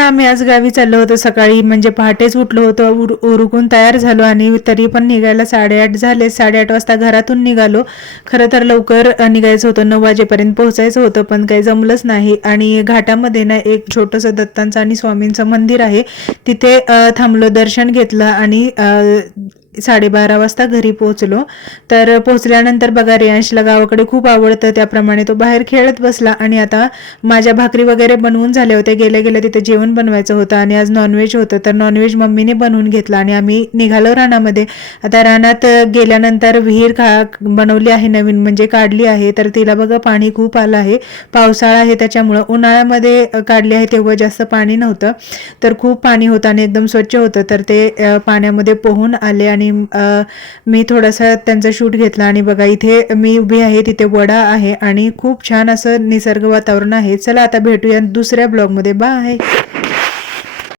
ना आम्ही आज गावी चाललो होतो सकाळी. म्हणजे पहाटेच उठलो होतो उर उरकून तयार झालो आणि तरी पण निघायला साडेआठ झाले. साडेआठ वाजता घरातून निघालो. खरं तर लवकर निघायचं होतं. नऊ वाजेपर्यंत पोहोचायचं होतं पण काही जमलंच नाही. आणि घाटामध्ये ना एक छोटंसं दत्तांचं आणि स्वामींचं मंदिर आहे. तिथे थांबलो दर्शन घेतलं आणि साडेबारा वाजता घरी पोहोचलो. तर पोहोचल्यानंतर बघा रेयांशला गावाकडे खूप आवडतं. त्याप्रमाणे तो बाहेर खेळत बसला आणि आता माझ्या भाकरी वगैरे बनवून झाल्या होत्या. गेल्या गेल्या तिथे जेवण बनवायचं होतं आणि आज नॉनव्हेज होतं. तर नॉनव्हेज मम्मीने बनवून घेतलं आणि आम्ही निघालो रानामध्ये. आता रानात गेल्यानंतर विहीर खा बनवली आहे नवीन म्हणजे काढली आहे. तर तिला बघा पाणी खूप आलं आहे. पावसाळा आहे त्याच्यामुळं उन्हाळ्यामध्ये काढली आहे तेव्हा जास्त पाणी नव्हतं. तर खूप पाणी होतं आणि एकदम स्वच्छ होतं. तर ते पाण्यामध्ये पोहून आले आणि आणि मी थोडासा त्यांचा शूट घेतला आणि बघा इथे मी उभी आहे तिथे वडा आहे आणि खूप छान असं निसर्ग वातावरण आहे. चला आता भेटूया दुसऱ्या ब्लॉगमध्ये. बाय!